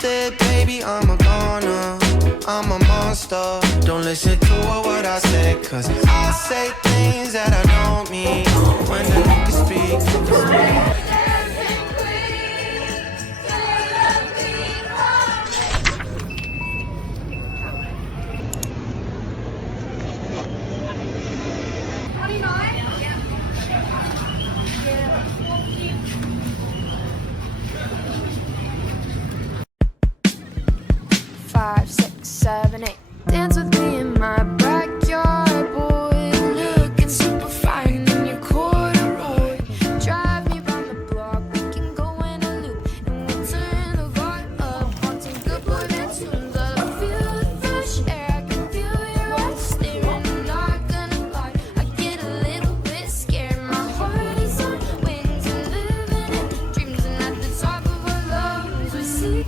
Twisted, baby, I'm a goner. I'm a monster. Don't listen to what I say, cause I say things that I don't mean. When the liquor speaks. 5, 6, 7, 8. Dance with me in my backyard, boy. Looking super fine in your corduroy. Drive me round the block, we can go in a loop. And we'll turn the vibe up on some good boy band tunes. I feel the fresh air, I can feel your eyes staring. I'm not gonna lie, I get a little bit scared. My heart is on wings and living in dreams. And at the top of our lungs we see.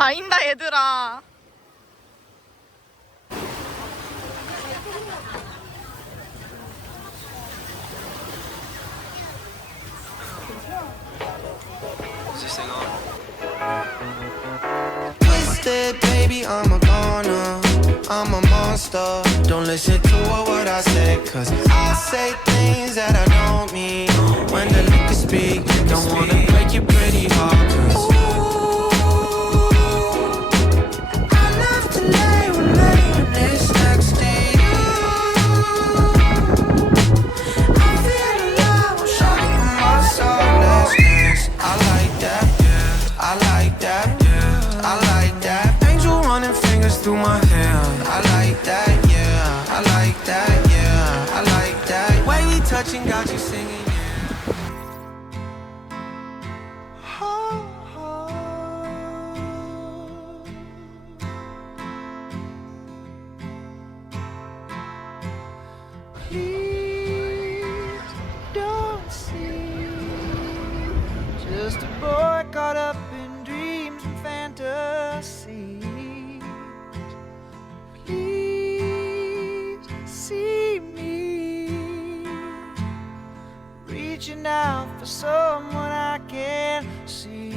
다인다 얘들아. Twisted, baby, I'm a goner. I'm a monster. Don't listen to what I say, cause I say things that I don't mean. When the liquor speak, don't wanna break your pretty heart, cause I love to lay when laying this next to you. I feel alive, I'm shining on my sunlessness. I like that, yeah, I like that, yeah, I like that. Angel running fingers through my hair. I like that, yeah, I like that, yeah, I like that. Way we touching got you singing, yeah. Oh, oh. Please don't see just a boy caught up in dreams and fantasies. Please see me reaching out for someone I can't see.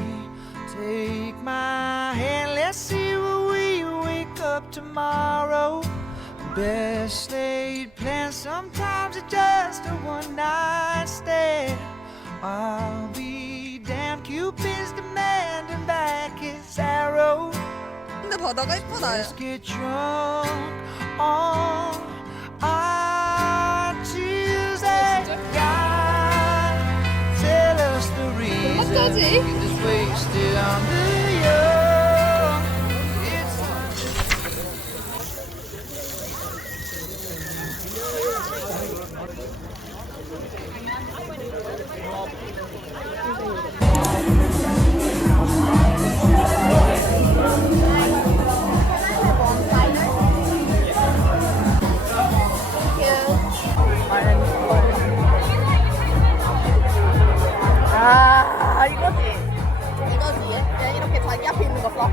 Take my hand, let's see where we wake up tomorrow. Best laid plans, sometimes it's just a one-night stand. I'll be damned, Cupid's demanding back his arrow. 근데 바다가 이쁘다. Let's get drunk on our Tuesday. God, tell us the reason 어떡하지? we just wasted on the young. It's 아 이거지. 이거지. 그냥 이렇게 자기 앞에 있는 거 써.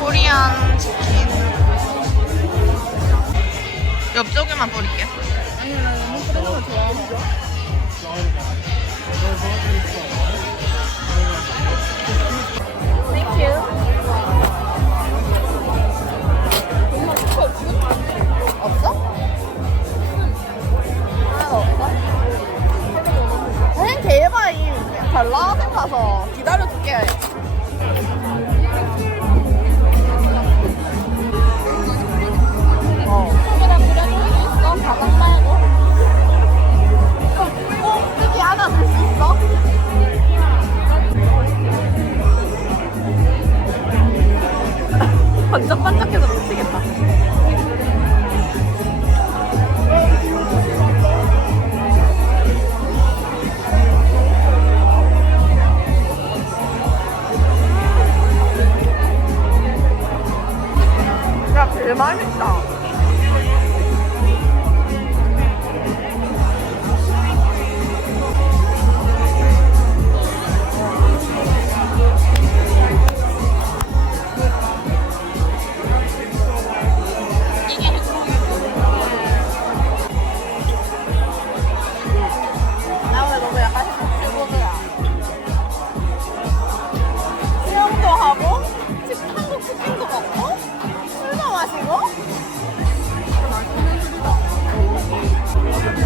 코리안 치킨. 옆쪽에만 뿌릴게. 아니 나 너무 뿌리는 거 좋아. Thank you. 없어? 하나도 없어? 그냥 개봐 이 전라도 가서 기다려줄게. 소금이랑 뿌려줄 수 있어? 바닥 말고. 꼭지기 하나 줄 수 있어? 반짝반짝해서 미치겠다. 맛있다. 나 오늘 너무 약간 행복해보느라 수영도 하고 한국 치킨도 먹고 술도 마시고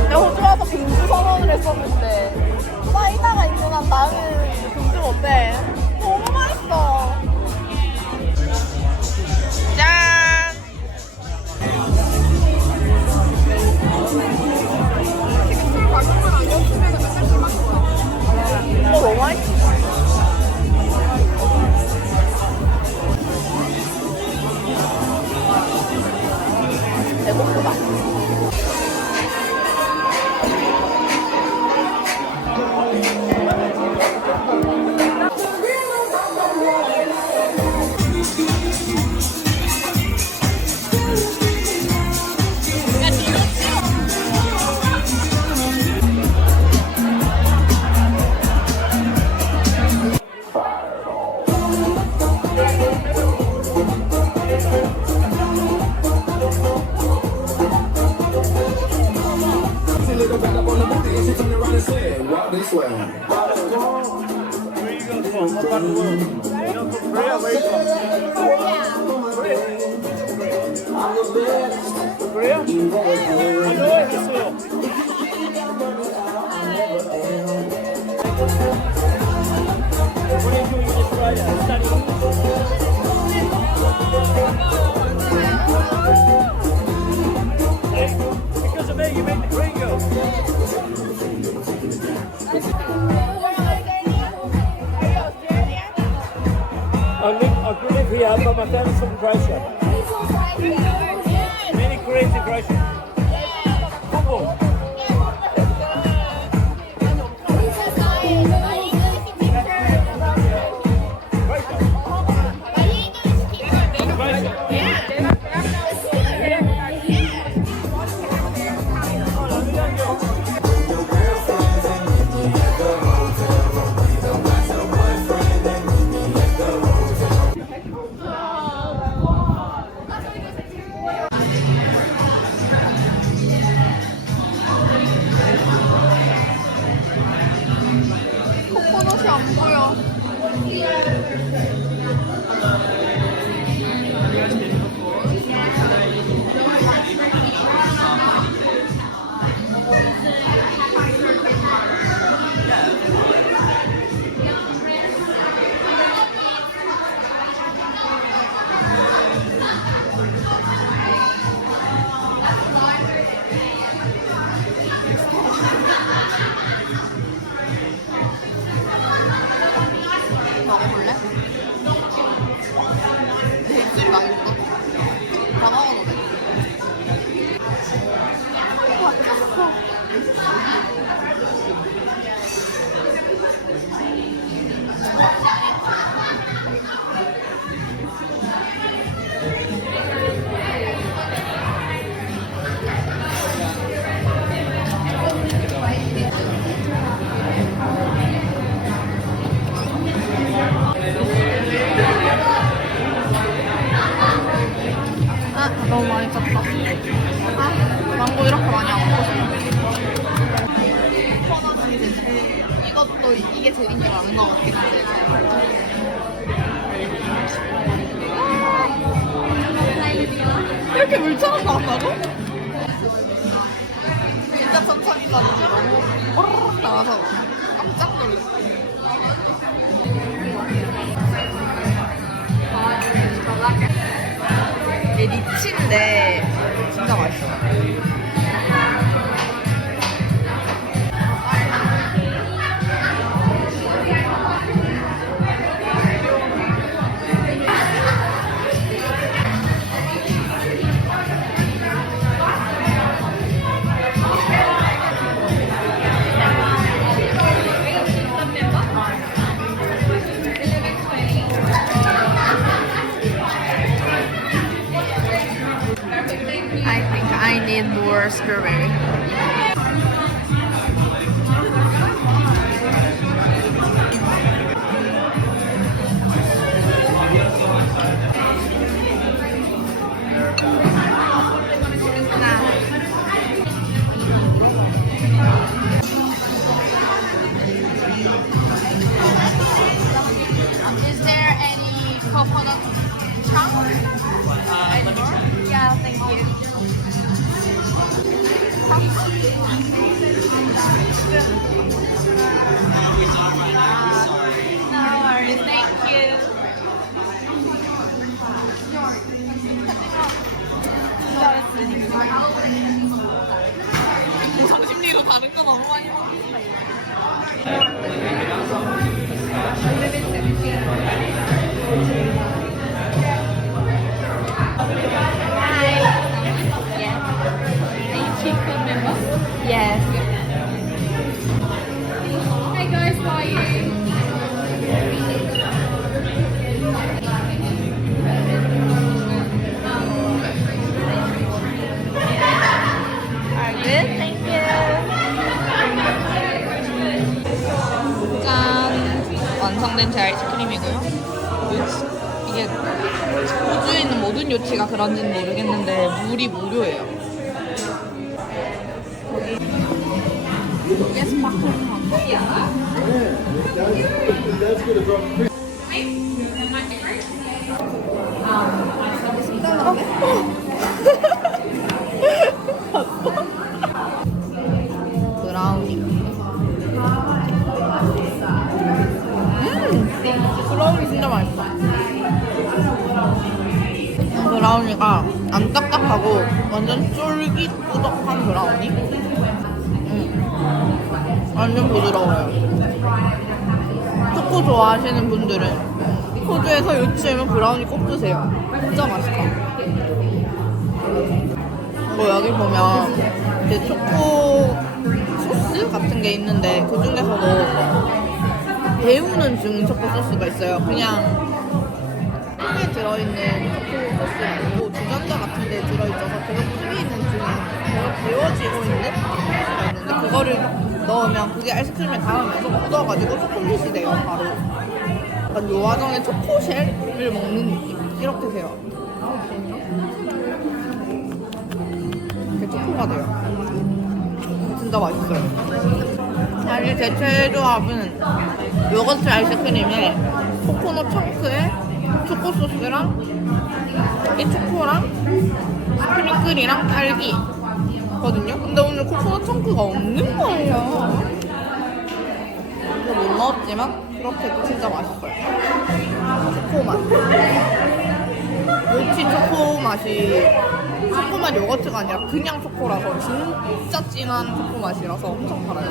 내가 호주 와서 빙수 선언을 했었는데 사이다가 있는 한 나는 빙수 어때? 너무 맛있어. 짠! 지금 술 가격만 아니었으면 맨날 술 마실 거야. 너무 맛있어. 배고프다. Walk this way. Where you go from? What part of the world? You know, from Korea? Where you from? Korea? Korea? What are you doing in Australia? Studying? Hey, because of me, you made the Korean girl. I grew up here, but my family's from Croatia. Many Koreans in Croatia. Football. 코코넛이 안 보여. 먹어볼래? 내 입술이 망했어. 다 먹어도 돼. 바뀌었어. 아, 너무 많이 쪘다. 아, 망고 이렇게 많이 안 먹고 싶어. 코코넛이 이제 제일, 이것도 이게 제일 인기 많은 것 같긴 한데. 이렇게 물처럼 나왔다고? 진짜 천천히 가는데 너무 호로록 나와서 깜짝 놀랐어. 이게 리치인데 진짜 맛있어. or strawberry? Is there any coconut chunk? Yeah, thank you. No worries, thank you. 정신리로 다른 거 너무 많이 먹어. Yes. Hi guys, how are you? Are good? Thank you. 짠! 완성된 제 아이스크림이고요. 이게 호주에 있는 모든 요치가 그런지는 모르겠는데 물이 무료예요. 이게 스파클링 브라우니. 브라우니 진짜 맛있어. 브라우니가 안 딱딱하고 완전 쫄깃꾸덕한 브라우니. 완전 부드러워요. 초코 좋아하시는 분들은 호주에서 요치하면 브라우니 꼭 드세요. 진짜 맛있다. 그리고 여기 보면 이제 초코 소스 같은 게 있는데 그 중에서도 데우는 중 초코 소스가 있어요. 그냥 통에 들어있는 초코 소스 아니고 주전자 같은 데 들어있어서 계속 튀기는 중에 계속 데워지고 있는 소스가 있는데 그거를 넣으면 그게 아이스크림에 닿으면서 묻어가지고 초콜릿이 돼요. 바로 약간 요화정의 초코쉘을 먹는 느낌. 이렇게 돼요. 이렇게 초코가 돼요. 진짜 맛있어요. 사실 제 최조합은 요거트 아이스크림에 코코넛 청크에 초코 소스랑 이 초코랑 스프링클이랑 딸기 거든요. 근데 오늘 코코넛 청크가 없는 거예요. 그래서 못 넣었지만 그렇게도 진짜 맛있어요. 초코 맛. 요치 초코 맛이 초코 맛 요거트가 아니라 그냥 초코라서 진짜 진한 초코 맛이라서 엄청 달아요.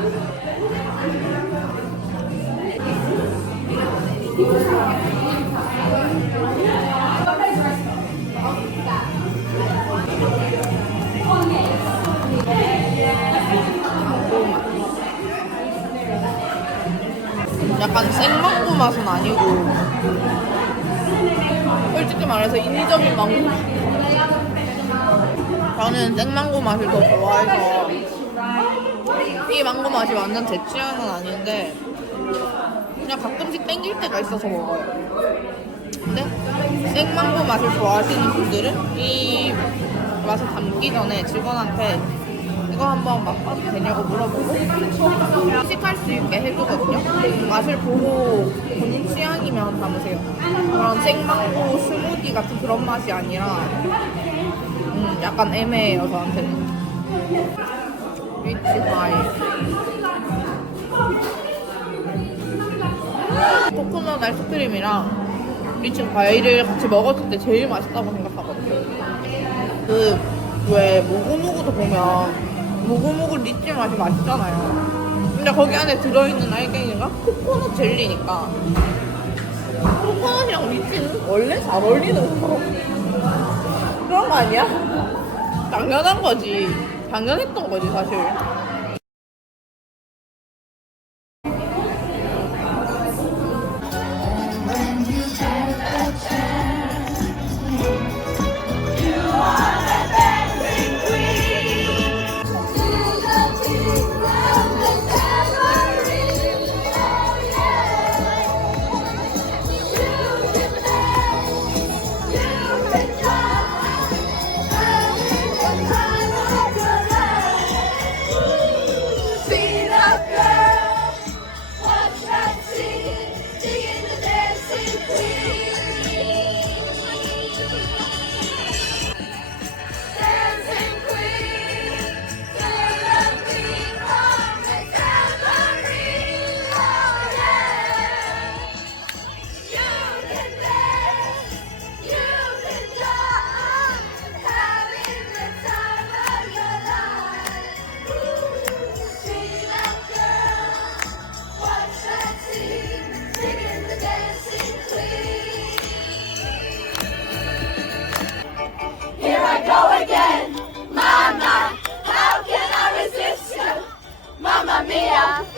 약간 생망고 맛은 아니고 솔직히 말해서 인위적인 망고. 저는 생망고 맛을 더 좋아해서 이 망고 맛이 완전 제 취향은 아닌데 그냥 가끔씩 땡길 때가 있어서 먹어요. 근데 생망고 맛을 좋아하시는 분들은 이 맛을 담기 전에 직원한테 이거 한번 맛봐도 되냐고 물어보고 식할 수 있게 해주거든요. 맛을 보고 본인 취향이면 담으세요. 그런 생망고 스무디 같은 그런 맛이 아니라 약간 애매해요 저한테는. 리치 과일. 코코넛 아이스크림이랑 리치 과일을 같이 먹었을 때 제일 맛있다고 생각하거든요. 그 왜 모구모구도 보면 모구모구 리치 맛이 맛있잖아요. 근데 거기 안에 들어있는 알갱이가 코코넛 젤리니까 코코넛이랑 리치는 원래 잘 어울리는 거 그런 거 아니야? 당연한 거지. 당연했던 거지 사실. 미야.